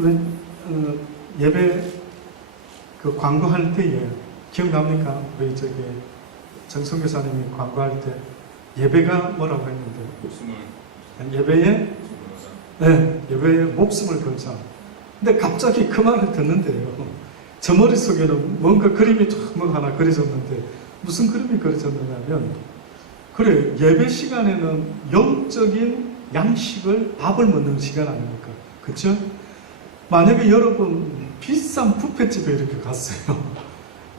우리 예배 그 광고할 때에 기억납니까? 우리 저기 정성교사님이 광고할 때 예배가 뭐라고 했는데 예배에 예배에 목숨을 걸자. 근데 갑자기 그 말을 듣는데요, 저 머릿속에는 뭔가 그림이 뭐 하나 그려졌는데 무슨 그림이 그려졌느냐면, 그래, 예배 시간에는 영적인 양식을, 밥을 먹는 시간 아닙니까? 그렇죠? 만약에 여러분 비싼 뷔페집에 이렇게 갔어요.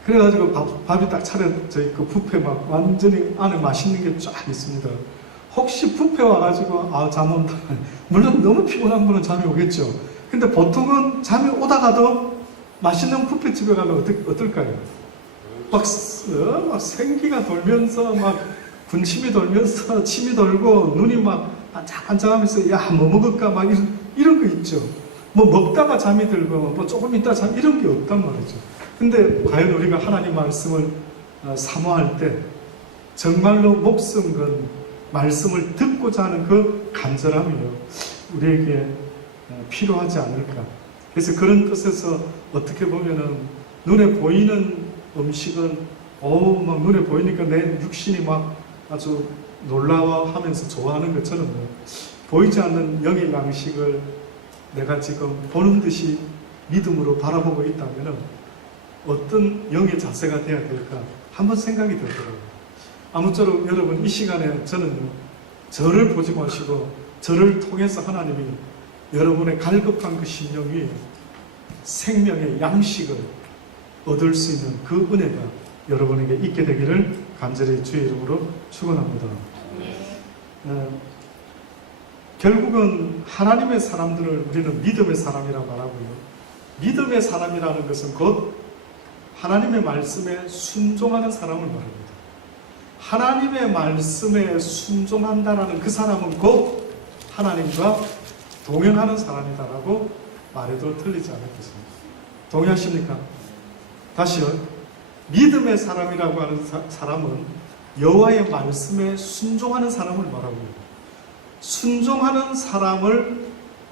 그래가지고 밥이 딱 차려져 있고 뷔페 막 완전히 안에 맛있는 게 쫙 있습니다. 혹시 뷔페 와가지고 잠 온다. 물론 너무 피곤한 분은 잠이 오겠죠. 근데 보통은 잠이 오다가도 맛있는 뷔페집에 가면 어떨까요? 막 생기가 돌면서 막 군침이 돌면서 침이 돌고 눈이 막 반짝반짝하면서 야 뭐 먹을까 막 이런 거 있죠. 뭐 먹다가 잠이 들고 뭐 조금 있다 잠 이런 게 없단 말이죠. 근데 과연 우리가 하나님 말씀을 사모할 때 정말로 목숨 건 말씀을 듣고자 하는 그 간절함이요, 우리에게 필요하지 않을까. 그래서 그런 뜻에서 어떻게 보면은 눈에 보이는 음식은 막 눈에 보이니까 내 육신이 막 아주 놀라워하면서 좋아하는 것처럼 보이지 않는 영의 양식을 내가 지금 보는 듯이 믿음으로 바라보고 있다면 어떤 영의 자세가 되어야 될까 한번 생각이 들더라고요. 아무쪼록 여러분 이 시간에 저는 저를 보지 마시고 저를 통해서 하나님이 여러분의 갈급한 그 심령 위에 생명의 양식을 얻을 수 있는 그 은혜가 여러분에게 있게 되기를 간절히 주의 이름으로 축원합니다. 결국은 하나님의 사람들을 우리는 믿음의 사람이라고 말하고요, 믿음의 사람이라는 것은 곧 하나님의 말씀에 순종하는 사람을 말합니다. 하나님의 말씀에 순종한다라는 그 사람은 곧 하나님과 동행하는 사람이다라고 말해도 틀리지 않겠습니다. 동의하십니까? 다시요. 믿음의 사람이라고 하는 사람은 여호와의 말씀에 순종하는 사람을 말하고요, 순종하는 사람을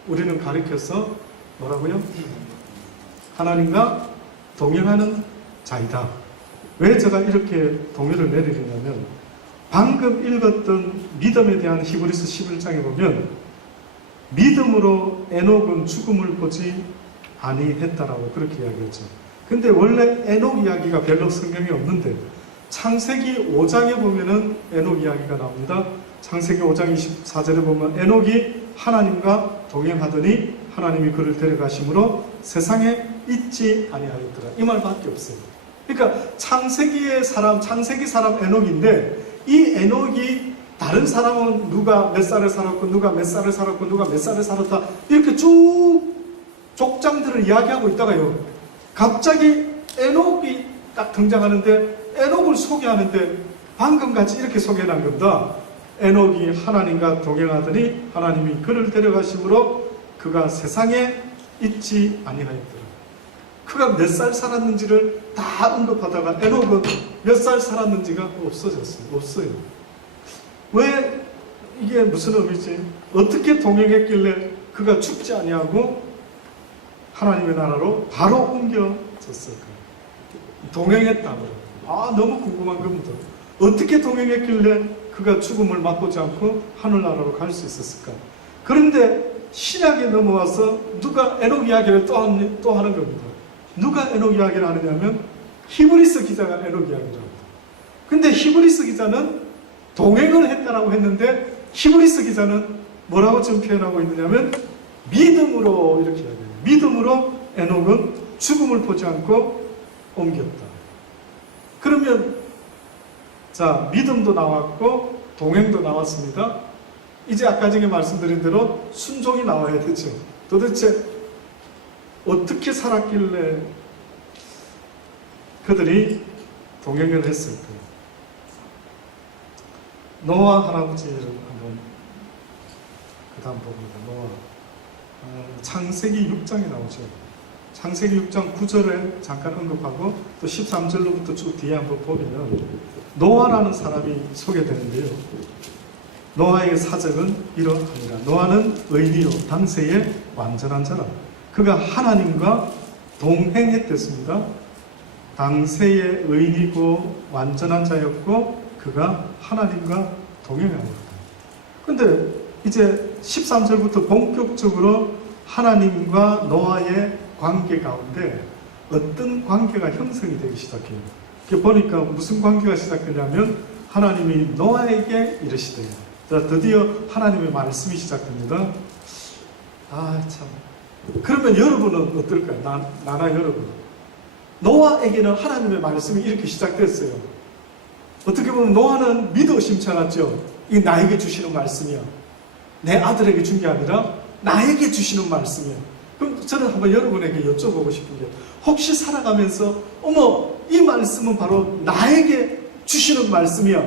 우리는 가리켜서 뭐라고요? 하나님과 동행하는 자이다. 왜 제가 이렇게 동의를 내리느냐면, 방금 읽었던 믿음에 대한 히브리서 11장에 보면 믿음으로 에녹은 죽음을 보지 아니했다라고 그렇게 이야기했죠. 근데 원래 에녹 이야기가 별로 성경에 없는데 창세기 5장에 보면은 에녹 이야기가 나옵니다. 창세기 5장 24절에 보면 에녹이 하나님과 동행하더니 하나님이 그를 데려가심으로 세상에 있지 아니하였더라. 이 말밖에 없어요. 그러니까 창세기 사람 에녹인데, 이 에녹이 다른 사람은 누가 몇 살을 살았고 누가 몇 살을 살았고 누가 몇 살을 살았다 이렇게 쭉 족장들을 이야기하고 있다가요, 갑자기 에녹이 딱 등장하는데 에녹을 소개하는데 방금 같이 이렇게 소개한 겁니다. 에녹이 하나님과 동행하더니 하나님이 그를 데려가심으로 그가 세상에 있지 아니하였더라. 그가 몇 살 살았는지를 다 언급하다가 에녹은 몇 살 살았는지가 없어요. 왜? 이게 무슨 의미지? 어떻게 동행했길래 그가 죽지 아니하고 하나님의 나라로 바로 옮겨졌을까? 동행했다고. 너무 궁금한 겁니다. 어떻게 동행했길래 그가 죽음을 맛보지 않고 하늘나라로 갈 수 있었을까? 그런데 신약에 넘어와서 누가 에녹 이야기를 또 하는 겁니다. 누가 에녹 이야기를 하느냐면 히브리서 기자가 에녹 이야기를 합니다. 근데 히브리서 기자는 동행을 했다라고 했는데 히브리서 기자는 뭐라고 지금 표현하고 있느냐면 믿음으로 이렇게 이야기해요. 믿음으로 에녹은 죽음을 보지 않고 옮겼다. 그러면 자, 믿음도 나왔고 동행도 나왔습니다. 이제 아까 전에 말씀드린 대로 순종이 나와야 되죠. 도대체 어떻게 살았길래 그들이 동행을 했을까요? 노아 할아버지를 한번 그 다음 봅니다. 노아. 창세기 6장에 나오죠. 창세기 6장 9절에 잠깐 언급하고 또 13절로부터 쭉 뒤에 한번 보면 노아라는 사람이 소개되는데요. 노아의 사적은 이러합니다. 노아는 의인이요 당세의 완전한 자라. 그가 하나님과 동행했댔습니다. 당세의 의인이고 완전한 자였고 그가 하나님과 동행합니다. 근데 이제 13절부터 본격적으로 하나님과 노아의 관계 가운데 어떤 관계가 형성이 되기 시작해요. 보니까 무슨 관계가 시작되냐면 하나님이 노아에게 이르시되, 자, 드디어 하나님의 말씀이 시작됩니다. 아, 참. 그러면 여러분은 어떨까요? 나나 여러분. 노아에게는 하나님의 말씀이 이렇게 시작됐어요. 어떻게 보면 노아는 믿어 의심치 않았죠. 이게 나에게 주시는 말씀이야. 내 아들에게 준 게 아니라 나에게 주시는 말씀이야. 그럼 저는 한번 여러분에게 여쭤보고 싶은 게, 혹시 살아가면서 어머, 이 말씀은 바로 나에게 주시는 말씀이야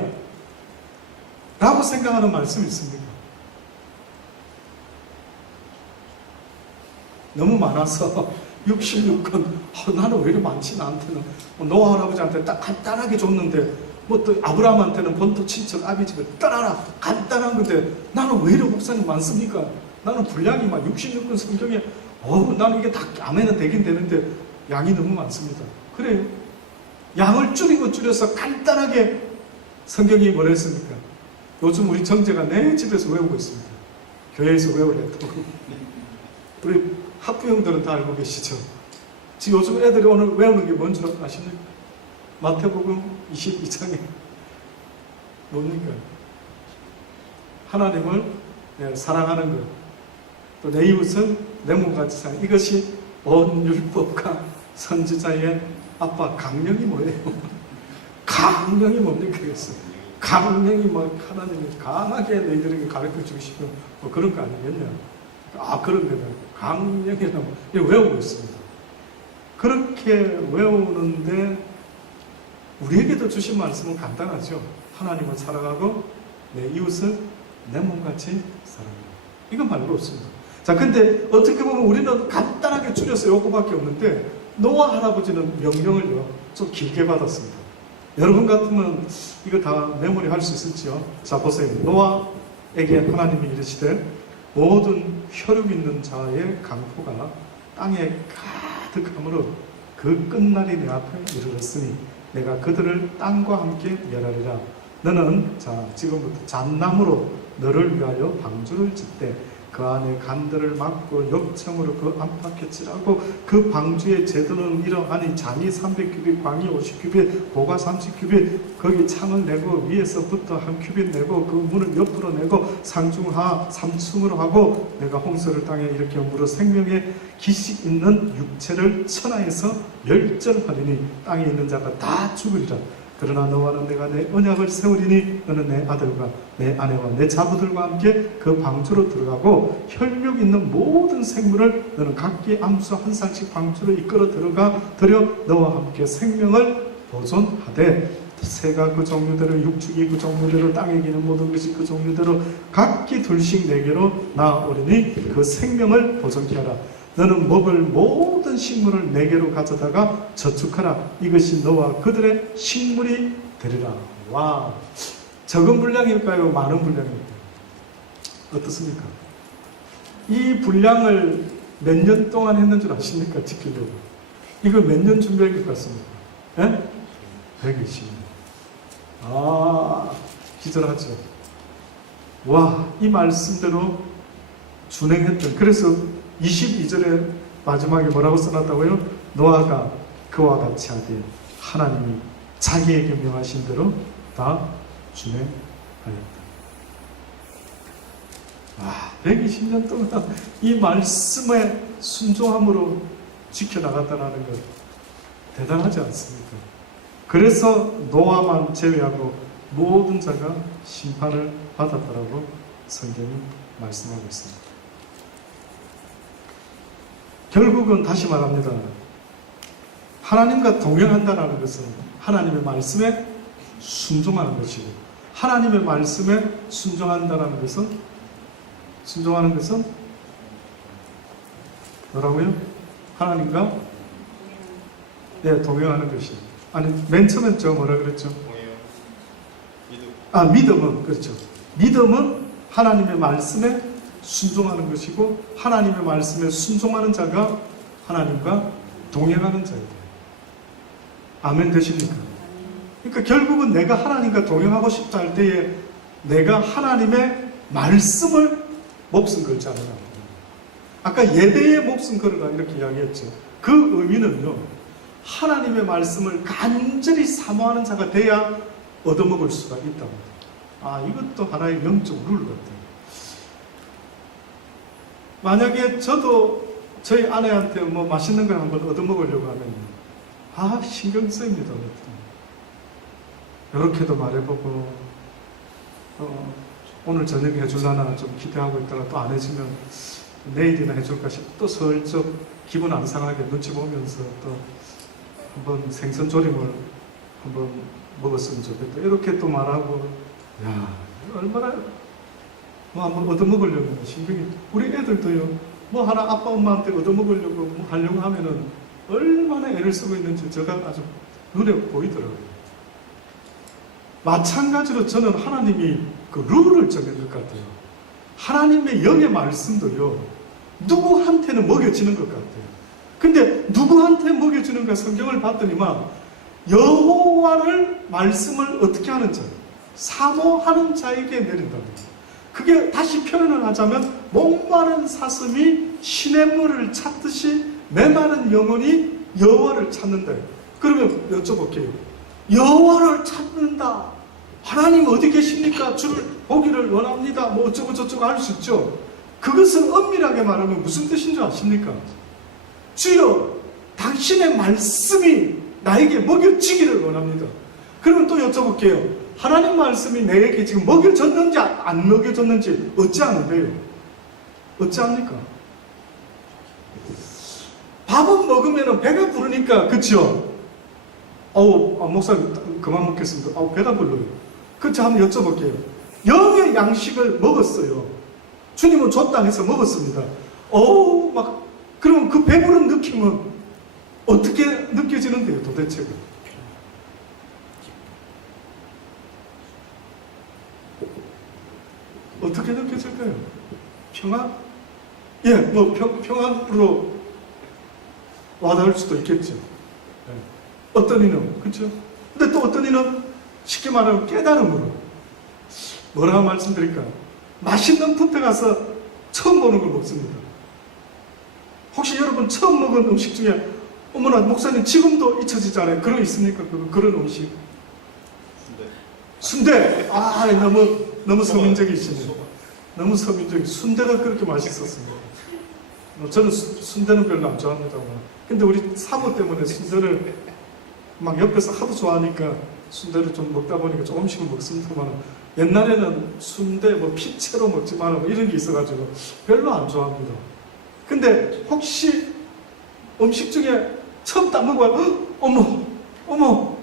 라고 생각하는 말씀이 있습니까? 너무 많아서 66건 나는 왜 이렇게 많지? 나한테는 노아 할아버지한테 딱 간단하게 줬는데 뭐 또 아브라함한테는 본토 친척 아비 집을 떠나라 간단한 건데 나는 왜 이렇게 목사님 많습니까? 나는 분량이 막 66권 성경에 나는 이게 다 아멘은 되긴 되는데 양이 너무 많습니다. 그래요. 양을 줄여서 간단하게 성경이 뭐라 했습니까? 요즘 우리 정제가 내 집에서 외우고 있습니다. 교회에서 외우랬다고. 우리 학부형들은 다 알고 계시죠? 지금 요즘 애들이 오늘 외우는 게 뭔 줄 아십니까? 마태복음 22장에 뭡니까? 하나님을 사랑하는 것, 또 내 이웃은 내 몸같이 사랑. 이것이 온 율법과 선지자의 아빠 강령이 뭐예요? 강령이 뭡니까? 그랬어요. 강령이 뭐 하나님이 강하게 너희들에게 가르쳐 주고 싶은 뭐 그런 거 아니겠냐? 아, 그런 거냐? 강령이라고 외우고 있습니다. 그렇게 외우는데 우리에게도 주신 말씀은 간단하죠. 하나님을 사랑하고 내 이웃을 내 몸같이 사랑하라. 이건 말로 없습니다. 자, 근데 어떻게 보면 우리는 간단하게 줄여서 요거밖에 없는데 노아 할아버지는 명령을 좀 길게 받았습니다. 여러분 같으면 이거 다 메모리 할 수 있을지요? 자, 보세요. 노아에게 하나님이 이르시되 모든 혈육 있는 자의 강포가 땅에 가득함으로 그 끝날이 내 앞에 이르렀으니 내가 그들을 땅과 함께 멸하리라. 너는 자 지금부터 잣나무로 너를 위하여 방주를 짓되 그 안에 간들을 막고 역청으로 그 안팎에 칠하고 그 방주의 제도는 이러하니 잔이 300규빗, 광이 50규빗, 고가 30규빗, 거기 창을 내고 위에서부터 한 규빗 내고 그 문을 옆으로 내고 상중하 3층으로 하고 내가 홍수를 땅에 일으켜 물어 생명의 기식 있는 육체를 천하에서 멸절하리니 땅에 있는 자가 다 죽으리라. 그러나 너와는 내가 내 언약을 세우리니 너는 내 아들과 내 아내와 내 자부들과 함께 그 방주로 들어가고 혈육 있는 모든 생물을 너는 각기 암수 한 쌍씩 방주로 이끌어 들여 너와 함께 생명을 보존하되 새가 그 종류대로 육축이 그 종류대로 땅에 기는 모든 것이 그 종류대로 각기 둘씩 내게로 나아오리니 그 생명을 보존케 하라. 너는 먹을 모든 식물을 내게로 가져다가 저축하라. 이것이 너와 그들의 식물이 되리라. 와, 적은 분량일까요? 많은 분량일까요? 어떻습니까? 이 분량을 몇 년 동안 했는 줄 아십니까? 지키려고. 이걸 몇 년 준비한 것 같습니까? 예? 120년. 아, 기절하죠. 와, 이 말씀대로 준행했던. 그래서 22절에 마지막에 뭐라고 써놨다고요? 노아가 그와 같이 하되 하나님이 자기에게 명하신 대로 다 준행하였다. 120년 동안 이 말씀에 순종함으로 지켜나갔다는 것 대단하지 않습니까? 그래서 노아만 제외하고 모든 자가 심판을 받았다라고 성경이 말씀하고 있습니다. 결국은 다시 말합니다. 하나님과 동행한다는 것은 하나님의 말씀에 순종하는 것이고, 하나님의 말씀에 순종한다는 것은 뭐라고요? 하나님과 동행하는 것이. 아니, 맨 처음에 저 뭐라 그랬죠? 믿음. 믿음은 그렇죠. 믿음은 하나님의 말씀에 순종하는 것이고 하나님의 말씀에 순종하는 자가 하나님과 동행하는 자예요. 아멘 되십니까? 그러니까 결국은 내가 하나님과 동행하고 싶다 할 때에 내가 하나님의 말씀을 목숨 걸지 않으라. 아까 예배에 목숨 걸으라 이렇게 이야기했죠. 그 의미는요, 하나님의 말씀을 간절히 사모하는 자가 돼야 얻어먹을 수가 있다고. 이것도 하나의 영적 룰 같아요. 만약에 저도 저희 아내한테 뭐 맛있는 걸 한번 얻어먹으려고 하면 신경 쓰입니다. 이렇게도 말해보고 오늘 저녁에 해줄라나 좀 기대하고 있다가 또 안 해주면 내일이나 해줄까 싶고 또 슬쩍 기분 안 상하게 눈치 보면서 또 한번 생선조림을 한번 먹었으면 좋겠다 이렇게 또 말하고 얼마나 뭐 한번 얻어먹으려고 신경이 우리 애들도요 뭐 하나 아빠 엄마한테 얻어먹으려고 뭐 하려고 하면은 얼마나 애를 쓰고 있는지 제가 아주 눈에 보이더라고요. 마찬가지로 저는 하나님이 그 룰을 정한 것 같아요. 하나님의 영의 말씀도요 누구한테는 먹여지는 것 같아요. 근데 누구한테 먹여주는가 성경을 봤더니만 여호와를 말씀을 어떻게 하는 자, 사모하는 자에게 내린다고. 그게 다시 표현을 하자면 목마른 사슴이 시냇물을 찾듯이 메마른 영혼이 여호와를 찾는다. 그러면 여쭤볼게요. 여호와를 찾는다. 하나님 어디 계십니까? 주를 보기를 원합니다. 뭐 어쩌고 저쩌고 할 수 있죠. 그것은 엄밀하게 말하면 무슨 뜻인 줄 아십니까? 주여 당신의 말씀이 나에게 먹여지기를 원합니다. 그러면 또 여쭤볼게요. 하나님 말씀이 내게 지금 먹여졌는지 안 먹여졌는지 어찌하는데요? 어찌합니까? 밥은 먹으면 배가 부르니까 그쵸? 목사님 그만 먹겠습니다. 배가 불러요. 그쵸? 한번 여쭤볼게요. 영의 양식을 먹었어요. 주님은 줬다 해서 먹었습니다. 그러면 그 배부른 느낌은 어떻게 느껴지는데요, 도대체가? 어떻게 느껴질까요? 평안? 평안으로 와닿을 수도 있겠죠. 어떤 이는, 그렇죠? 근데 또 어떤 이는 쉽게 말하면 깨달음으로. 뭐라고 말씀드릴까? 맛있는 뷔페 가서 처음 보는 걸 먹습니다. 혹시 여러분 처음 먹은 음식 중에 어머나 목사님 지금도 잊혀지지 않아요? 그런 거 있습니까? 그런 음식? 순대. 너무 서민적이시네요. 너무 서민적이. 순대가 그렇게 맛있었습니다. 저는 순대는 별로 안 좋아합니다. 근데 우리 사모 때문에 순대를 막 옆에서 하도 좋아하니까 순대를 좀 먹다 보니까 조금씩은 먹습니다만 옛날에는 순대 피채로 먹지 마라 이런 게 있어가지고 별로 안 좋아합니다. 근데 혹시 음식 중에 처음 딱 먹어요. 어머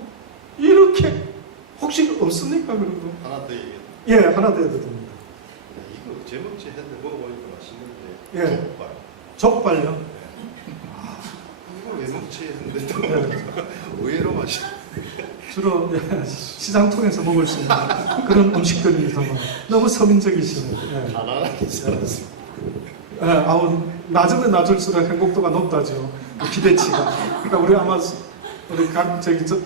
이렇게 혹시 없습니까? 그런 거? 하나 더 얘기해. 예, 하나 더 해도 됩니다. 이거 제목지 했는데 먹어보니까 맛있는데. 예. 족발요? 이걸 왜 먹지 했는데 또 의외로 맛있네. 주로 시장 통해서 먹을 수 있는 그런 음식들입니다만 너무 서민적이시네요. 가난하게 살았습니다. 낮으면 낮을수록 행복도가 높다죠. 그 기대치가. 그러니까 우리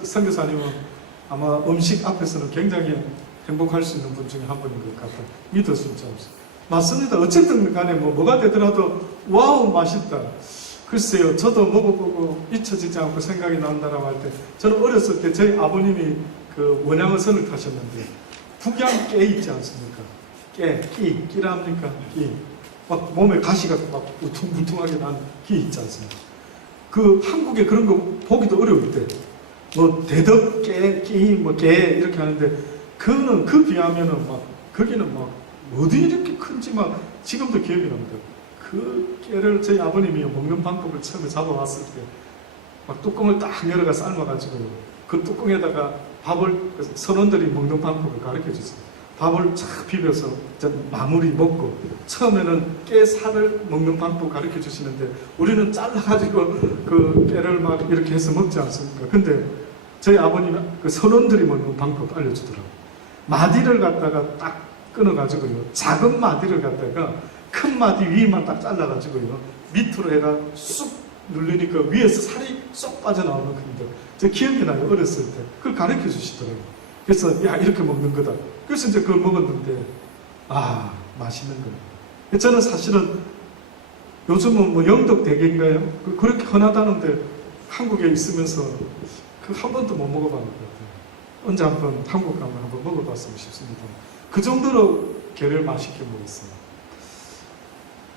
선교사님은 아마 음식 앞에서는 굉장히 행복할 수 있는 분 중에 한 분인 것 같아요. 믿을 수 있지 않습니까? 맞습니다. 어쨌든 간에 뭐가 되더라도 와우 맛있다. 글쎄요, 저도 먹어보고 잊혀지지 않고 생각이 난다라고 할 때 저는 어렸을 때 저희 아버님이 그 원양어선을 타셨는데 북양 깨 있지 않습니까? 끼랍니까? 끼. 막 몸에 가시가 막 울퉁불퉁하게 난 끼 있지 않습니까? 그 한국에 그런 거 보기도 어려울 때 대덕 깨, 끼, 개 이렇게 하는데 그거는 그 비하면은 거기는 어디 이렇게 큰지 지금도 기억이 납니다. 그 깨를 저희 아버님이 먹는 방법을 처음에 잡아왔을 때 뚜껑을 딱 열어가 삶아가지고 그 뚜껑에다가 밥을 선원들이 먹는 방법을 가르쳐 주세요. 밥을 착 비벼서 마무리 먹고 처음에는 깨 살을 먹는 방법 가르쳐 주시는데 우리는 잘라가지고 그 깨를 이렇게 해서 먹지 않습니까? 근데 저희 아버님은 그 선원들이 먹는 방법 알려주더라고요. 마디를 갖다가 딱 끊어가지고요. 작은 마디를 갖다가 큰 마디 위에만 딱 잘라가지고요. 밑으로 해가 쑥 눌리니까 위에서 살이 쏙 빠져나오는 겁니다. 제 기억이 나요. 어렸을 때. 그걸 가르쳐 주시더라고요. 그래서 야 이렇게 먹는 거다. 그래서 이제 그걸 먹었는데 아 맛있는 거예요. 저는 사실은 요즘은 뭐 영덕대게인가요? 그렇게 흔하다는데 한국에 있으면서 그 한 번도 못 먹어봤는 것 같아요. 언제 한번 한국 가면 한번 먹어봤으면 싶습니다. 그 정도로 게를 맛있게 먹었어요.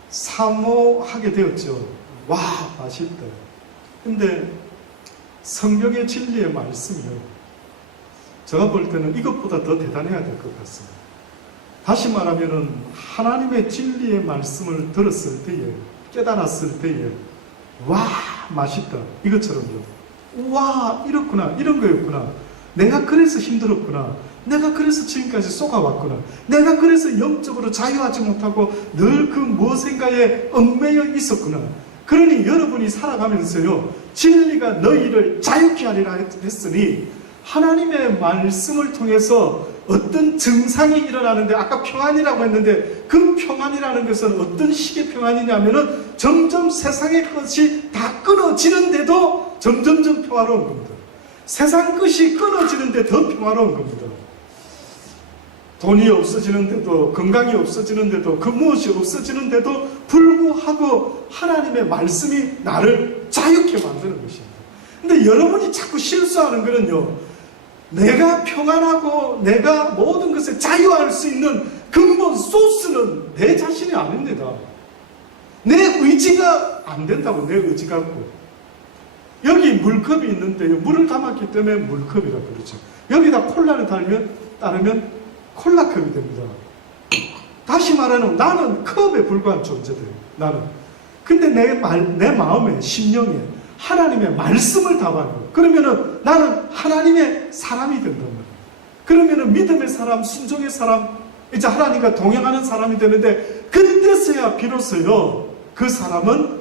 사모하게 되었죠. 와 맛있다. 근데 성경의 진리의 말씀이요. 제가 볼 때는 이것보다 더 대단해야 될 것 같습니다. 다시 말하면은 하나님의 진리의 말씀을 들었을 때에 깨달았을 때에 와 맛있다 이것처럼요. 와 이렇구나 이런 거였구나. 내가 그래서 힘들었구나. 내가 그래서 지금까지 쏘가왔구나. 내가 그래서 영적으로 자유하지 못하고 늘 그 무엇인가에 얽매여 있었구나. 그러니 여러분이 살아가면서요 진리가 너희를 자유케 하리라 했으니 하나님의 말씀을 통해서 어떤 증상이 일어나는데 아까 평안이라고 했는데 그 평안이라는 것은 어떤 식의 평안이냐면은 점점 세상의 것이 다 끊어지는데도 점점점 평화로운 겁니다. 세상 것이 끊어지는데 더 평화로운 겁니다. 돈이 없어지는데도 건강이 없어지는데도 그 무엇이 없어지는데도 불구하고 하나님의 말씀이 나를 자유케 만드는 것입니다. 근데 여러분이 자꾸 실수하는 거는요 내가 평안하고 내가 모든 것에 자유할 수 있는 근본 소스는 내 자신이 아닙니다. 내 의지가 안 된다고. 내 의지 갖고 여기 물컵이 있는데 물을 담았기 때문에 물컵이라고 그러죠. 여기다 콜라를 따르면 콜라컵이 됩니다. 다시 말하면 나는 컵에 불과한 존재돼요. 나는. 근데 내 마음에 심령에 하나님의 말씀을 담아요. 그러면은 나는 하나님의 사람이 된단 말이에요. 그러면은 믿음의 사람, 순종의 사람, 이제 하나님과 동행하는 사람이 되는데 그때서야 비로소요 그 사람은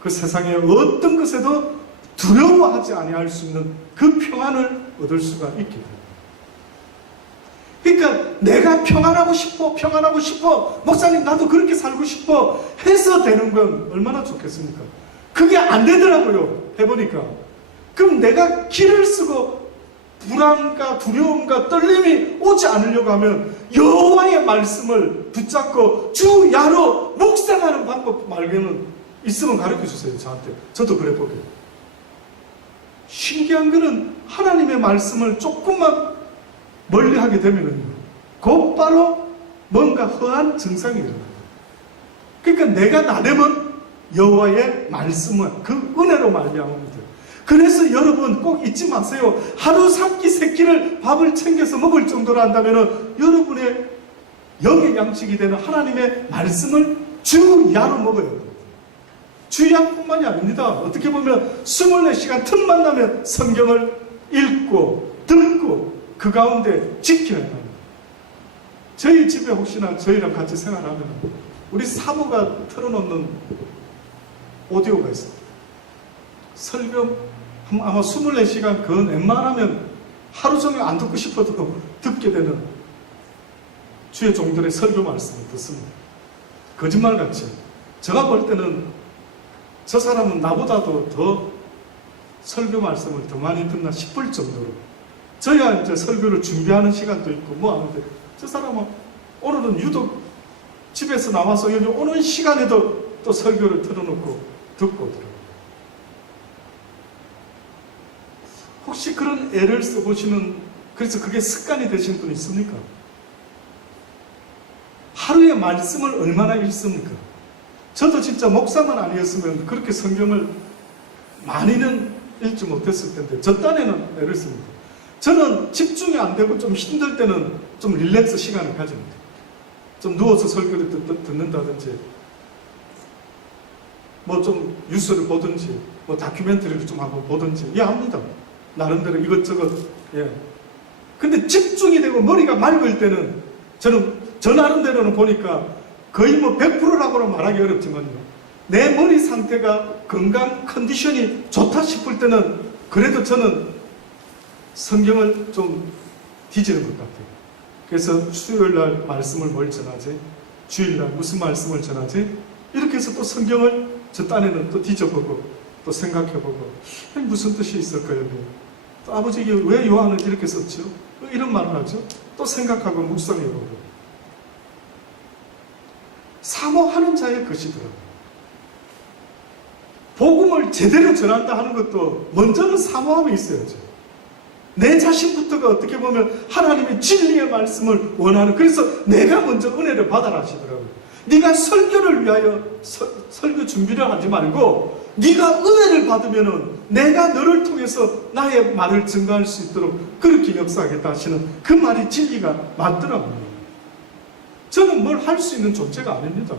그 세상의 어떤 것에도 두려워하지 아니할 수 있는 그 평안을 얻을 수가 있게 됩니다. 그러니까 내가 평안하고 싶어 목사님 나도 그렇게 살고 싶어 해서 되는 건 얼마나 좋겠습니까? 그게 안 되더라고요. 해보니까. 그럼 내가 길을 쓰고 불안과 두려움과 떨림이 오지 않으려고 하면 여호와의 말씀을 붙잡고 주야로 묵상하는 방법 말고는 있으면 가르쳐 주세요. 저한테. 저도 그래 보게요. 신기한 거는 하나님의 말씀을 조금만 멀리 하게 되면은요 곧바로 뭔가 허한 증상이 일어나요. 그러니까 내가 나대면 여호와의 말씀은 그 은혜로 말미암습니다. 그래서 여러분 꼭 잊지 마세요. 하루 3끼 3끼를 밥을 챙겨서 먹을 정도로 한다면 여러분의 영의 양식이 되는 하나님의 말씀을 주야로 먹어야 됩니다. 주야뿐만이 아닙니다. 어떻게 보면 24시간 틈만 나면 성경을 읽고 듣고 그 가운데 지켜야 합니다. 저희 집에 혹시나 저희랑 같이 생활하면 우리 사모가 틀어놓는 오디오가 있습니다. 설교 아마 24시간 그 웬만하면 하루 종일 안 듣고 싶어도 듣게 되는 주의 종들의 설교 말씀을 듣습니다. 거짓말같이 제가 볼 때는 저 사람은 나보다도 더 설교 말씀을 더 많이 듣나 싶을 정도로 저희가 이제 설교를 준비하는 시간도 있고 뭐 하는데 저 사람은 오늘은 유독 집에서 나와서 여기 오는 시간에도 또 설교를 틀어놓고 듣고 오더라고요. 혹시 그런 애를 써보시는, 그래서 그게 습관이 되신 분 있습니까? 하루에 말씀을 얼마나 읽습니까? 저도 진짜 목사만 아니었으면 그렇게 성경을 많이는 읽지 못했을 텐데 저 딴에는 애를 씁니다. 저는 집중이 안 되고 좀 힘들 때는 좀 릴렉스 시간을 가집니다. 좀 누워서 설교를 듣는다든지 뭐 좀 뉴스를 보든지 뭐 다큐멘터리를 좀 한번 보든지 합니다. 나름대로 이것저것. 근데 집중이 되고 머리가 맑을 때는 저는 저 나름대로는 보니까 거의 뭐 100%라고는 말하기 어렵지만요. 내 머리 상태가 건강 컨디션이 좋다 싶을 때는 그래도 저는 성경을 좀 뒤지는 것 같아요. 그래서 수요일 날 말씀을 뭘 전하지? 주일날 무슨 말씀을 전하지? 이렇게 해서 또 성경을 저 딴에는 또 뒤져보고 또 생각해보고 무슨 뜻이 있을까요? 또 아버지에게 왜 요한은 이렇게 썼죠? 이런 말을 하죠. 또 생각하고 묵상해보고 사모하는 자의 것이더라고요. 복음을 제대로 전한다 하는 것도 먼저는 사모함이 있어야죠. 내 자신부터가 어떻게 보면 하나님의 진리의 말씀을 원하는, 그래서 내가 먼저 은혜를 받아라 하시더라고요. 네가 설교를 위하여 설교 준비를 하지 말고 네가 은혜를 받으면은 내가 너를 통해서 나의 말을 증거할 수 있도록 그렇게 역사하겠다 하시는 그 말이 진리가 맞더라고요. 저는 뭘 할 수 있는 존재가 아닙니다.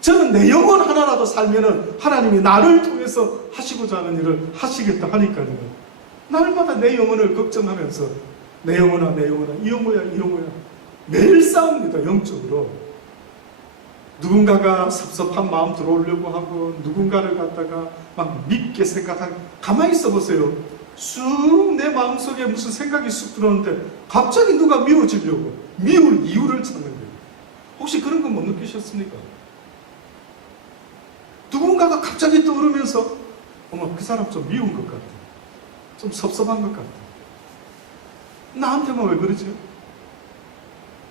저는 내 영혼 하나라도 살면은 하나님이 나를 통해서 하시고자 하는 일을 하시겠다 하니까요. 날마다 내 영혼을 걱정하면서 내 영혼아 내 영혼아 이 영혼이야 이 영혼이야 매일 싸웁니다. 영적으로 누군가가 섭섭한 마음 들어오려고 하고 누군가를 갖다가 막 밉게 생각하고, 가만히 있어 보세요. 쑥 내 마음속에 무슨 생각이 쑥 들어오는데 갑자기 누가 미워지려고 미울 이유를 찾는 거예요. 혹시 그런 거 못 느끼셨습니까? 누군가가 갑자기 떠오르면서 어머 그 사람 좀 미운 것 같아, 좀 섭섭한 것 같아, 나한테만 왜 그러지?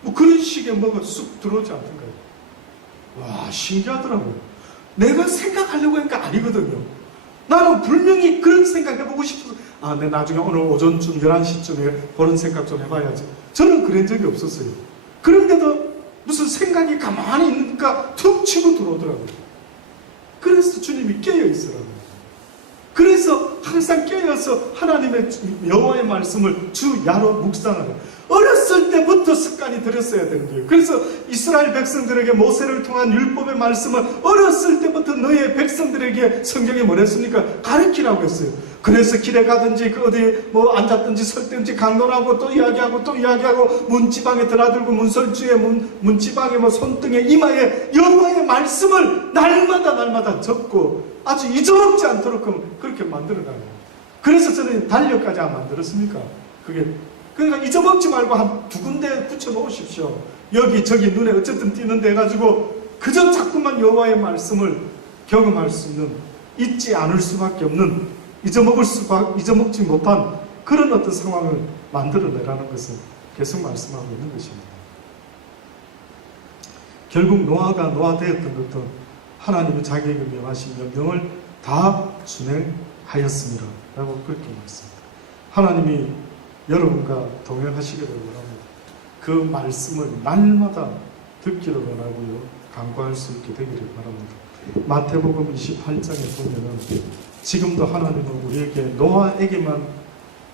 뭐 그런 식의 뭐가 쑥 들어오지 않던가요? 와 신기하더라고요. 내가 생각하려고 하니까 아니거든요. 나는 분명히 그런 생각 해보고 싶어서 내 나중에 오늘 오전쯤 11시쯤에 그런 생각 좀 해봐야지. 저는 그런 적이 없었어요. 그런데도 무슨 생각이 가만히 있으니까 툭 치고 들어오더라고요. 그래서 주님이 깨어있으라고요. 그래서 항상 깨어서 하나님의 여호와의 말씀을 주야로 묵상하라. 어렸을 때부터 습관이 들였어야 되는 거예요. 그래서 이스라엘 백성들에게 모세를 통한 율법의 말씀을 어렸을 때부터 너의 백성들에게 성경이 뭐랬습니까? 가르치라고 했어요. 그래서 길에 가든지 그 어디 뭐 앉았든지 설든지 강론하고 또 이야기하고 문지방에 드나들고 문설주에 문지방에 뭐 손등에 이마에 여호와의 말씀을 날마다 적고 아주 잊어먹지 않도록 그렇게 만들어가요. 그래서 저는 달력까지 안 만들었습니까? 그러니까 잊어먹지 말고 한 두 군데 붙여 놓으십시오. 여기 저기 눈에 어쨌든 띄는데 해가지고 그저 자꾸만 여호와의 말씀을 경험할 수 있는, 잊지 않을 수밖에 없는, 잊어먹지 못한 그런 어떤 상황을 만들어내라는 것을 계속 말씀하고 있는 것입니다. 결국 노아가 노아되었던 것도 하나님의 자기에게 명하신 명령을 다 준행하였습니다 라고 그렇게 말씀합니다. 하나님이 여러분과 동행하시기를 원합니다. 그 말씀을 날마다 듣기를 원하고요, 간구할 수 있게 되기를 바랍니다. 마태복음 28장에 보면은 지금도 하나님은 우리에게 노아에게만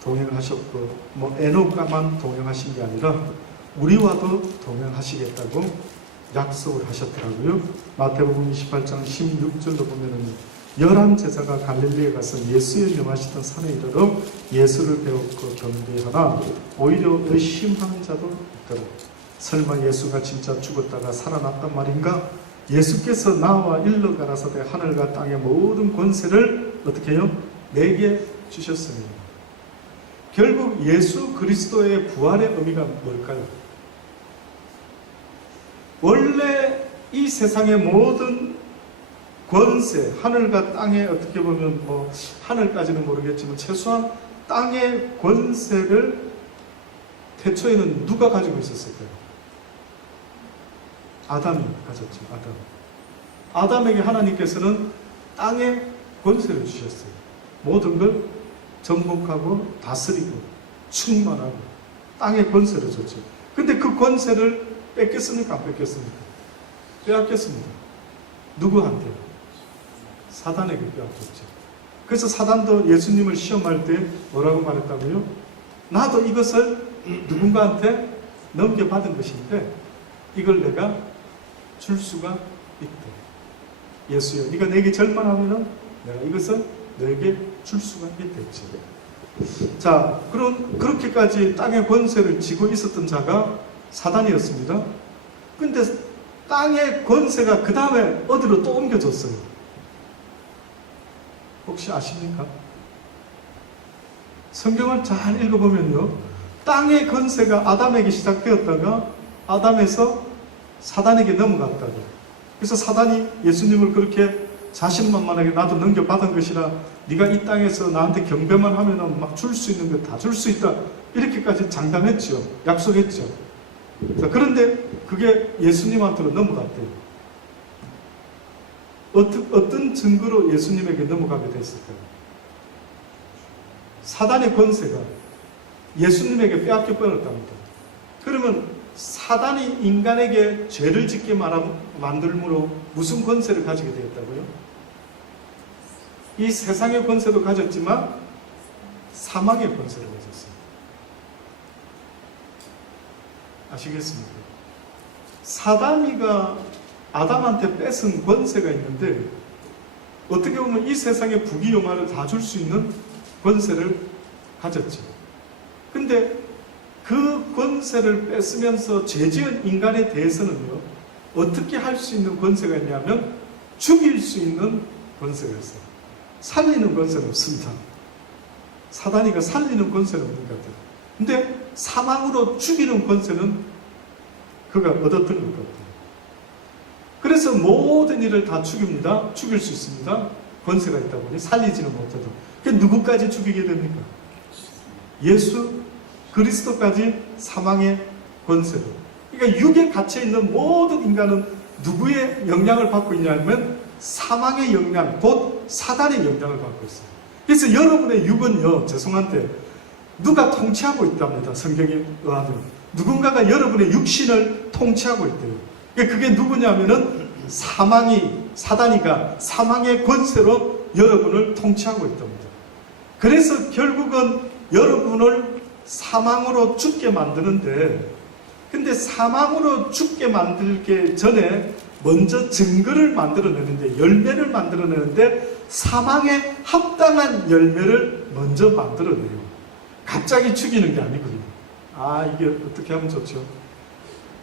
동행하셨고 뭐 에녹과만 동행하신 게 아니라 우리와도 동행하시겠다고 약속을 하셨더라고요. 마태복음 28장 16절로 보면은 11 제자가 갈릴리에 가서 예수의 명하시던 산에 이르러 예수를 배웠고 경배하나 오히려 의심하는 자도 있더라. 설마 예수가 진짜 죽었다가 살아났단 말인가? 예수께서 나와 일러 가라사대 하늘과 땅의 모든 권세를 어떻게 해요? 내게 주셨으니. 결국 예수 그리스도의 부활의 의미가 뭘까요? 원래 이 세상의 모든 권세, 하늘과 땅에 어떻게 보면 뭐 하늘까지는 모르겠지만 최소한 땅의 권세를 태초에는 누가 가지고 있었을까요? 아담이 가졌죠. 아담에게 하나님께서는 땅의 권세를 주셨어요. 모든 걸 정복하고 다스리고 충만하고 땅의 권세를 줬죠. 근데 그 권세를 뺏겼습니까? 안 뺏겼습니까? 빼앗겼습니다. 누구한테? 사단에게 빼앗겼죠. 그래서 사단도 예수님을 시험할 때 뭐라고 말했다고요? 나도 이것을 누군가한테 넘겨받은 것인데 이걸 내가 줄 수가 있다. 예수여, 네가 내게 절망하면은 내가 이것을 너에게 줄 수가 있다 했죠. 자, 그럼 그렇게까지 땅의 권세를 쥐고 있었던 자가 사단이었습니다. 근데 땅의 권세가 그 다음에 어디로 또 옮겨졌어요. 혹시 아십니까? 성경을 잘 읽어보면요, 땅의 권세가 아담에게 시작되었다가 아담에서 사단에게 넘어갔다고. 그래서 사단이 예수님을 그렇게 자신만만하게 나도 넘겨받은 것이라 네가 이 땅에서 나한테 경배만 하면 막 줄 수 있는 거 다 줄 수 있다. 이렇게까지 장담했죠. 약속했죠. 자, 그런데 그게 예수님한테로 넘어갔대요. 어떤 증거로 예수님에게 넘어가게 됐을까요? 사단의 권세가 예수님에게 빼앗겨 버렸답니다. 그러면 사단이 인간에게 죄를 짓게 만들므로 무슨 권세를 가지게 되었다고요? 이 세상의 권세도 가졌지만 사망의 권세를 가졌어요. 아시겠습니까? 사단이가 아담한테 뺏은 권세가 있는데 어떻게 보면 이 세상의 부귀영화를 다 줄 수 있는 권세를 가졌죠. 근데 그 권세를 뺏으면서 죄지은 인간에 대해서는요, 어떻게 할 수 있는 권세가 있냐면 죽일 수 있는 권세가 있어요. 살리는 권세는 없습니다. 사단이가 살리는 권세는 없는 것 같아요. 근데 사망으로 죽이는 권세는 그가 얻었던 것 같아요. 그래서 모든 일을 다 죽입니다. 죽일 수 있습니다. 권세가 있다 보니 살리지는 못해도. 그 누구까지 죽이게 됩니까? 예수 그리스도까지 사망의 권세로. 그러니까 육에 갇혀 있는 모든 인간은 누구의 영향을 받고 있냐면 사망의 영향, 곧 사단의 영향을 받고 있어요. 그래서 여러분의 육은요, 죄송한데 누가 통치하고 있답니다. 성경에 의하면 누군가가 여러분의 육신을 통치하고 있대요. 그게 누구냐면은 사단이가 사망의 권세로 여러분을 통치하고 있답니다. 그래서 결국은 여러분을 사망으로 죽게 만드는데, 근데 사망으로 죽게 만들기 전에 먼저 증거를 만들어내는데, 열매를 만들어내는데 사망에 합당한 열매를 먼저 만들어내요. 갑자기 죽이는 게 아니거든요. 이게 어떻게 하면 좋죠?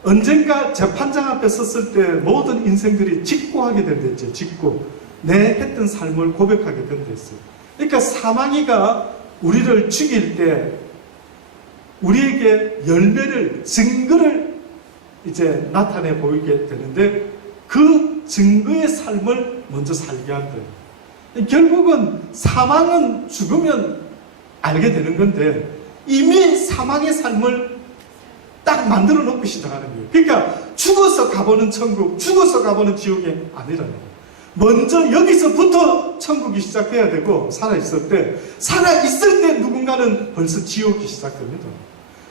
언젠가 재판장 앞에 섰을 때 모든 인생들이 직고하게 된댔죠. 직고. 내 했던 삶을 고백하게 된댔어요. 그러니까 사망이가 우리를 죽일 때 우리에게 열매를, 증거를 이제 나타내 보이게 되는데 그 증거의 삶을 먼저 살게 한다. 결국은 사망은 죽으면 알게 되는 건데 이미 사망의 삶을 딱 만들어 놓고 시작하는 거예요. 그러니까 죽어서 가보는 천국, 죽어서 가보는 지옥이 아니라는 거예요. 먼저 여기서부터 천국이 시작돼야 되고, 살아있을 때 누군가는 벌써 지옥이 시작됩니다.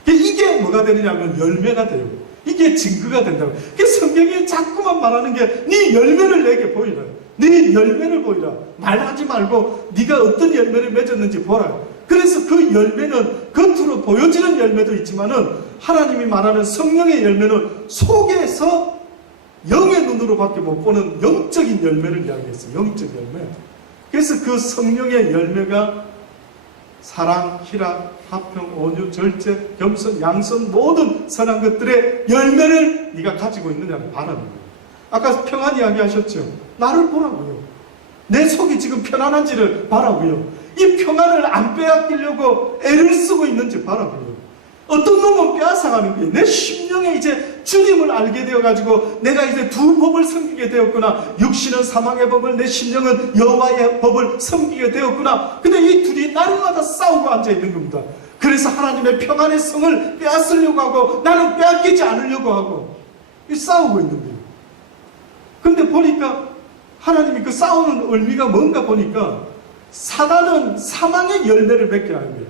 이게 뭐가 되느냐면 열매가 돼요. 이게 증거가 된다고. 성경이 자꾸만 말하는 게 네 열매를 내게 보이라. 네 열매를 보이라. 말하지 말고 네가 어떤 열매를 맺었는지 보라. 그래서 그 열매는 겉으로 보여지는 열매도 있지만은 하나님이 말하는 성령의 열매는 속에서 영의 눈으로밖에 못 보는 영적인 열매를 이야기했어요. 영적 열매. 그래서 그 성령의 열매가 사랑, 희락, 화평, 온유, 절제, 겸손, 양선 모든 선한 것들의 열매를 네가 가지고 있느냐를 바라는 거예요. 아까 평안 이야기하셨죠. 나를 보라고요. 내 속이 지금 편안한지를 바라고요. 이 평안을 안 빼앗기려고 애를 쓰고 있는지 바라고요. 어떤 놈은 빼앗아가는 거예요. 내 심령에 이제 주님을 알게 되어가지고 내가 이제 두 법을 섬기게 되었구나. 육신은 사망의 법을, 내 심령은 여호와의 법을 섬기게 되었구나. 근데 이 둘이 날마다 싸우고 앉아있는 겁니다. 그래서 하나님의 평안의 성을 빼앗으려고 하고 나는 빼앗기지 않으려고 하고 싸우고 있는 거예요. 근데 보니까 하나님이 그 싸우는 의미가 뭔가 보니까 사단은 사망의 열매를 맺게 하는 거예요.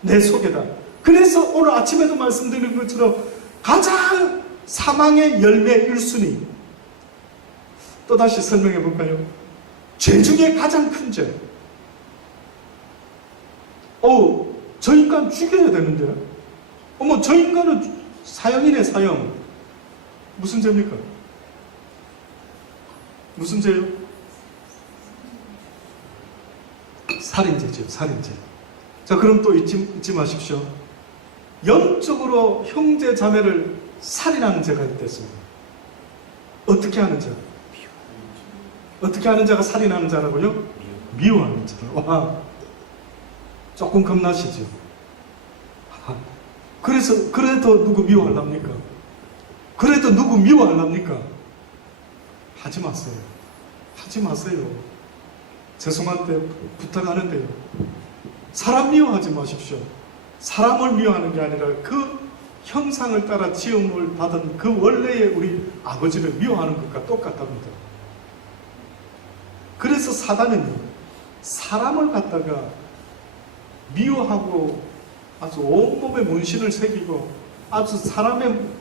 내 속에다. 그래서 오늘 아침에도 말씀드린 것처럼 가장 사망의 열매 1순위. 또다시 설명해 볼까요? 죄 중에 가장 큰 죄. 저 인간 죽여야 되는데. 저 인간은 사형이네, 사형. 무슨 죄입니까? 무슨 죄요? 살인죄죠, 살인죄. 자, 그럼 또 잊지 마십시오. 영적으로 형제 자매를 살인하는 죄가 있겠습니다. 어떻게 하는 자? 어떻게 하는 자가 살인하는 자라고요? 미워하는 자. 와, 조금 겁나시죠? 그래도 누구 미워하랍니까? 그래도 누구 미워하랍니까? 하지 마세요. 하지 마세요. 죄송한데 부탁하는데요. 사람 미워하지 마십시오. 사람을 미워하는 게 아니라 그 형상을 따라 지음을 받은 그 원래의 우리 아버지를 미워하는 것과 똑같답니다. 그래서 사단은요, 사람을 갖다가 미워하고 아주 온몸에 문신을 새기고 아주 사람의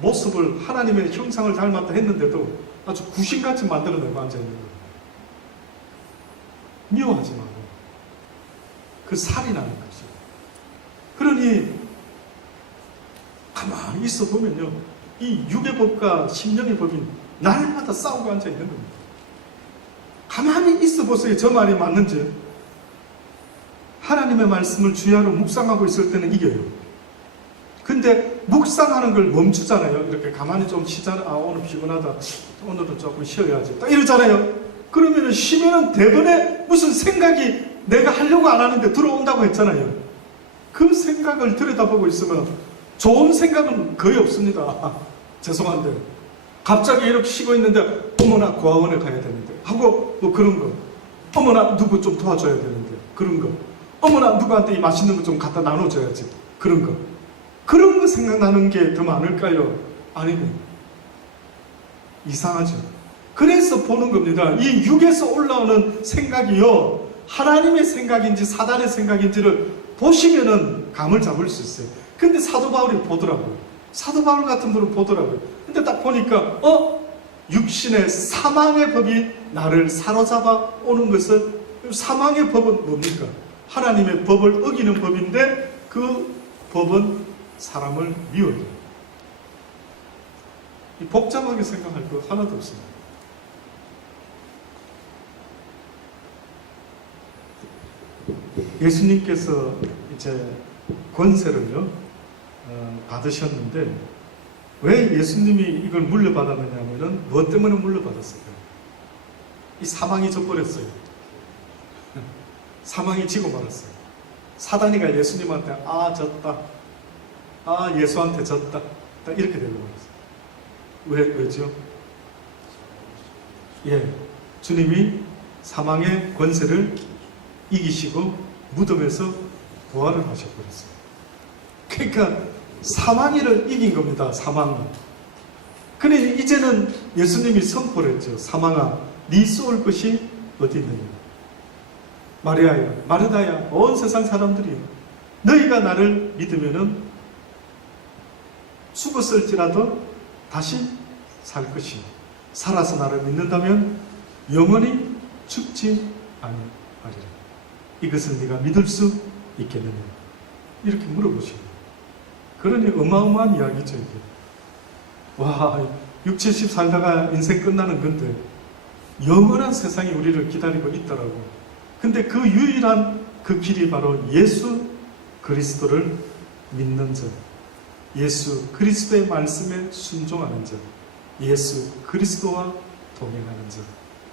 모습을 하나님의 형상을 닮았다 했는데도 아주 구신같이 만들어내고 앉아있는 거예요. 미워하지 말고 그 살인하는 거죠. 그러니 가만히 있어 보면요, 이 육의 법과 심령의 법이 날마다 싸우고 앉아있는 겁니다. 가만히 있어 보세요. 저 말이 맞는지. 하나님의 말씀을 주야로 묵상하고 있을 때는 이겨요. 근데 묵상하는 걸 멈추잖아요. 이렇게 가만히 좀 쉬잖아요. 아, 오늘 피곤하다. 오늘은 조금 쉬어야지. 딱 이러잖아요. 그러면은 쉬면은 대번에 무슨 생각이 내가 하려고 안 하는데 들어온다고 했잖아요. 그 생각을 들여다보고 있으면 좋은 생각은 거의 없습니다. 죄송한데. 갑자기 이렇게 쉬고 있는데 어머나 고아원에 가야 되는데 하고 뭐 그런 거. 어머나 누구 좀 도와줘야 되는데 그런 거. 어머나 누구한테 이 맛있는 거 좀 갖다 나눠줘야지 그런 거. 그런 거 생각나는 게 더 많을까요? 아니면 이상하죠. 그래서 보는 겁니다. 이 육에서 올라오는 생각이요, 하나님의 생각인지 사단의 생각인지를 보시면은 감을 잡을 수 있어요. 근데 사도 바울이 보더라고요. 사도 바울 같은 분은 보더라고요. 근데 딱 보니까 육신의 사망의 법이 나를 사로잡아 오는 것은, 사망의 법은 뭡니까? 하나님의 법을 어기는 법인데 그 법은 사람을 미워요. 복잡하게 생각할 거 하나도 없습니다. 예수님께서 이제 권세를요 받으셨는데 왜 예수님이 이걸 물려받았느냐면은 뭐 때문에 물려받았을까요? 이 사망이 져버렸어요. 사망이 지고 말았어요. 사단이가 예수님한테 졌다. 예수한테 졌다. 딱 이렇게 되고 말았어요. 왜죠? 주님이 사망의 권세를 이기시고 무덤에서 부활을 하셔버렸어요. 그러니까 사망이를 이긴 겁니다. 사망은. 그래 이제는 예수님이 선포를 했죠. 사망아, 네 쏠 것이 어디 있느냐. 마리아야, 마르다야, 온 세상 사람들이 너희가 나를 믿으면은 죽었을지라도 다시 살 것이, 살아서 나를 믿는다면 영원히 죽지 아니하리라. 이것을 네가 믿을 수 있겠느냐. 이렇게 물어보시고. 그러니 어마어마한 이야기죠, 이게. 와, 60, 70 살다가 인생 끝나는 건데 영원한 세상이 우리를 기다리고 있더라고. 근데 그 유일한 그 길이 바로 예수 그리스도를 믿는 자, 예수 그리스도의 말씀에 순종하는 자, 예수 그리스도와 동행하는 자,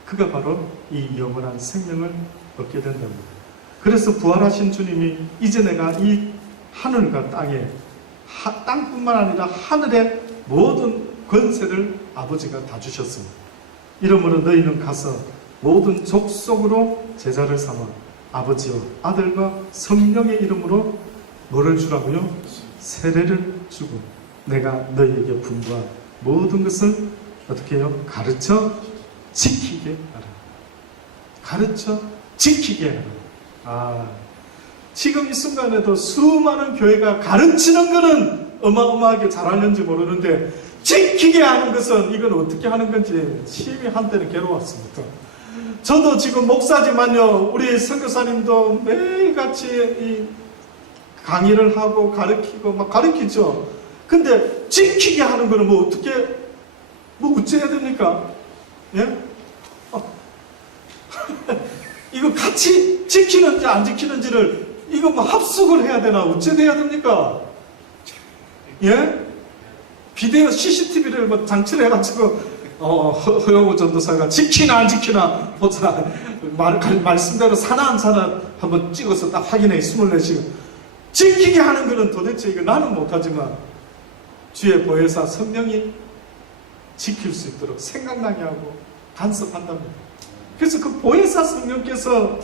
그가 바로 이 영원한 생명을 얻게 된답니다. 그래서 부활하신 주님이 이제 내가 이 하늘과 땅에, 땅뿐만 아니라 하늘의 모든 권세를 아버지가 다 주셨습니다. 이러므로 너희는 가서 모든 족속으로 제자를 삼아 아버지와 아들과 성령의 이름으로 뭐를 주라고요? 세례를 주고 내가 너희에게 분부한 모든 것을 어떻게 해요? 가르쳐 지키게 하라. 가르쳐 지키게 하라. 지금 이 순간에도 수많은 교회가 가르치는 것은 어마어마하게 잘하는지 모르는데 지키게 하는 것은 이건 어떻게 하는 건지 심히 한때는 괴로웠습니다. 저도 지금 목사지만요, 우리 선교사님도 매일같이 이 강의를 하고 가르치고 막 가르치죠. 근데 지키게 하는 거는 뭐 어떻게, 뭐 어찌해야 됩니까? 예? 이거 같이 지키는지 안 지키는지를 이거 뭐 합숙을 해야 되나 어찌 해야 됩니까? 예? 비디오 CCTV를 뭐 장치를 해가지고 허영우 전도사가 지키나 안 지키나 보자. 말씀대로 사나 안 사나 한번 찍어서 딱 확인해. 24시간 지키게 하는 거는 도대체 이거 나는 못하지만 주의 보혜사 성령이 지킬 수 있도록 생각나게 하고 간섭한답니다. 그래서 그 보혜사 성령께서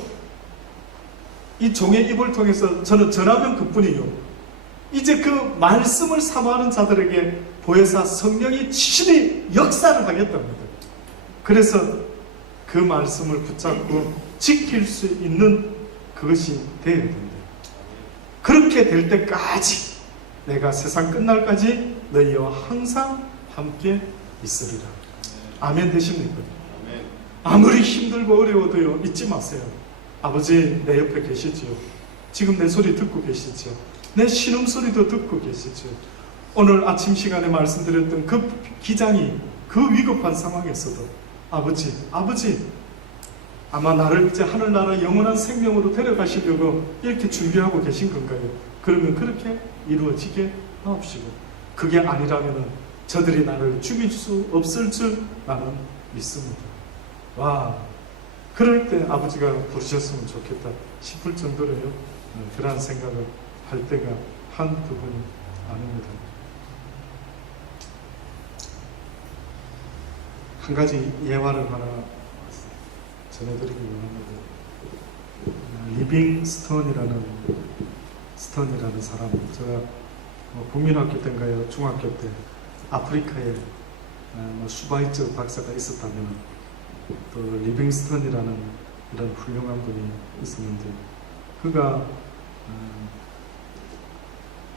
이 종의 입을 통해서 저는 전하면 그뿐이요, 이제 그 말씀을 사모하는 자들에게 보혜사 성령이 친히 역사를 하겠답니다. 그래서 그 말씀을 붙잡고 지킬 수 있는 그것이 되어야 됩니다. 그렇게 될 때까지 내가 세상 끝날까지 너희와 항상 함께 있으리라. 아멘 되십니까? 아무리 힘들고 어려워도요, 잊지 마세요. 아버지 내 옆에 계시지요. 지금 내 소리 듣고 계시지요. 내 신음소리도 듣고 계시지요. 오늘 아침 시간에 말씀드렸던 그 기장이 그 위급한 상황에서도 아버지 아마 나를 이제 하늘나라 영원한 생명으로 데려가시려고 이렇게 준비하고 계신 건가요? 그러면 그렇게 이루어지게 하옵시고, 그게 아니라면 저들이 나를 죽일 수 없을 줄 나는 믿습니다. 와, 그럴 때 아버지가 부르셨으면 좋겠다 싶을 정도로요, 그러한 생각을 할 때가 한두 번이 아닙니다. 한 가지 예화를 하나 전해드리기 원합니다. 리빙 스톤이라는 사람, 제가 국민학교 때인가요, 중학교 때 아프리카에 슈바이처 박사가 있었다면 또 리빙스턴이라는 이런 훌륭한 분이 있었는데, 그가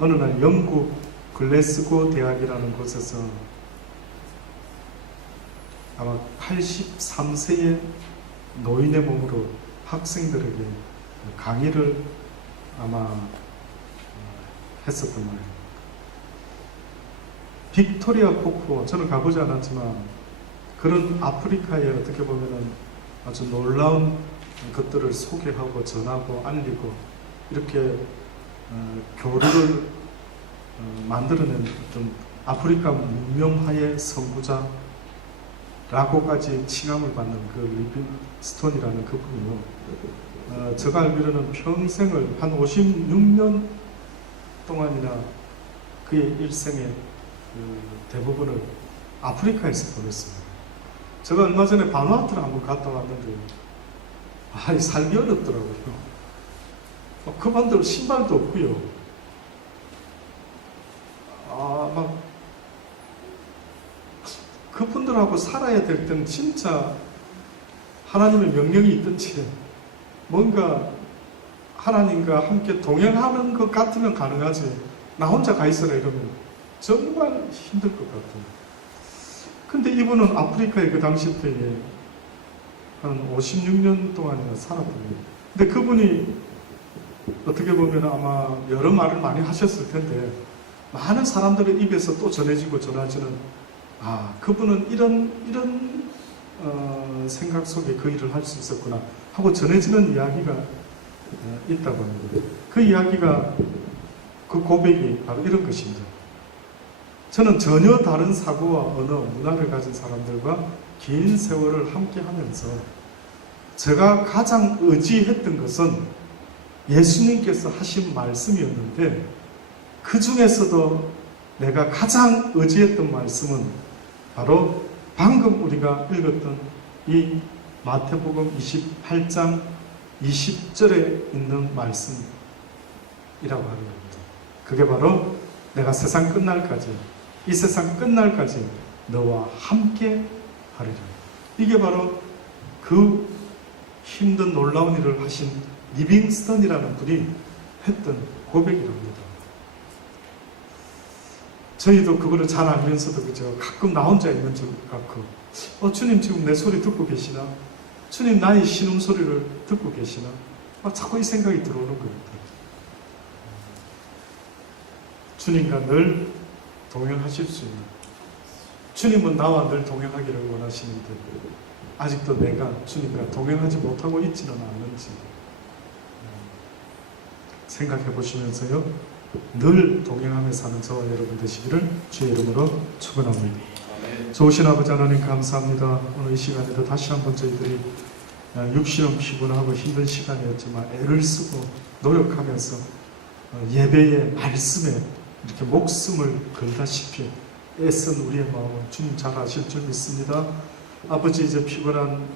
어느 날 영국 글래스고 대학이라는 곳에서 아마 83세의 노인의 몸으로 학생들에게 강의를 아마 했었던 말이에요. 빅토리아 포크, 저는 가보지 않았지만 그런 아프리카에 어떻게 보면은 아주 놀라운 것들을 소개하고 전하고 알리고 이렇게 교류를 만들어낸 좀 아프리카 문명화의 선구자라고까지 칭함을 받는 그 리빙스톤이라는 그분이요, 제가 알기로는 평생을 한 56년 동안이나 그의 일생의 대부분을 아프리카에서 보냈습니다. 제가 얼마 전에 바누아투를 한번 갔다 왔는데 살기 어렵더라고요. 그분들 신발도 없고요. 막 그분들하고 살아야 될 때는 진짜 하나님의 명령이 있든지 뭔가 하나님과 함께 동행하는 것 같으면 가능하지, 나 혼자 가 있어라 이러면 정말 힘들 것 같아요. 근데 이분은 아프리카에 그 당시 때에 한 56년 동안이나 살았거든요. 근데 그분이 어떻게 보면 아마 여러 말을 많이 하셨을 텐데, 많은 사람들의 입에서 또 전해지고 전해지는, 그분은 이런 생각 속에 그 일을 할 수 있었구나 하고 전해지는 이야기가 있다고 합니다. 그 이야기가, 그 고백이 바로 이런 것입니다. 저는 전혀 다른 사고와 언어, 문화를 가진 사람들과 긴 세월을 함께 하면서 제가 가장 의지했던 것은 예수님께서 하신 말씀이었는데, 그 중에서도 내가 가장 의지했던 말씀은 바로 방금 우리가 읽었던 이 마태복음 28장 20절에 있는 말씀이라고 하는 겁니다. 그게 바로 내가 세상 끝날까지, 이 세상 끝날까지 너와 함께 하리라. 이게 바로 그 힘든 놀라운 일을 하신 리빙스턴이라는 분이 했던 고백이랍니다. 저희도 그거를 잘 알면서도 그죠, 가끔 나 혼자 있는 줄 같고, 주님 지금 내 소리 듣고 계시나? 주님 나의 신음소리를 듣고 계시나? 자꾸 이 생각이 들어오는 겁니다. 주님과 늘 동행하실 수 있는, 주님은 나와 늘 동행하기를 원하시는데 아직도 내가 주님과 동행하지 못하고 있지는 않는지 생각해 보시면서요, 늘 동행하며 사는 저와 여러분 되시기를 주의 이름으로 축원합니다. 좋으신 아버지 하나님 감사합니다. 오늘 이 시간에도 다시 한번 저희들이 육신은 피곤하고 힘든 시간이었지만 애를 쓰고 노력하면서 예배의 말씀에 이렇게 목숨을 걸다시피 애쓴 우리의 마음은 주님 잘 아실 줄 믿습니다. 아버지, 이제 피곤한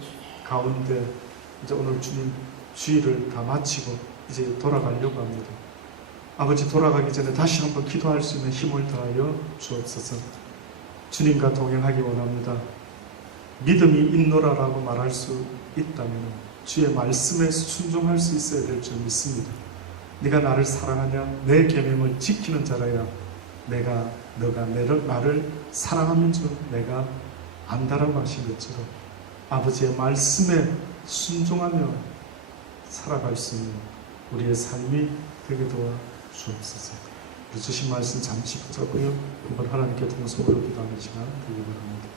가운데 이제 오늘 주님 주일을 다 마치고 이제 돌아가려고 합니다. 아버지, 돌아가기 전에 다시 한번 기도할 수 있는 힘을 더하여 주옵소서. 주님과 동행하기 원합니다. 믿음이 있노라라고 말할 수 있다면 주의 말씀에 순종할 수 있어야 될 줄 믿습니다. 네가 나를 사랑하냐? 내 계명을 지키는 자라야 너가 나를 사랑하는 줄 내가 안다라고 하신 것처럼 아버지의 말씀에 순종하며 살아갈 수 있는 우리의 삶이 되게 도와 주옵소서. 우리 주신 말씀 잠시 붙잡고요. 한번 하나님께 동성으로 기도하는 시간 드리기 바랍니다.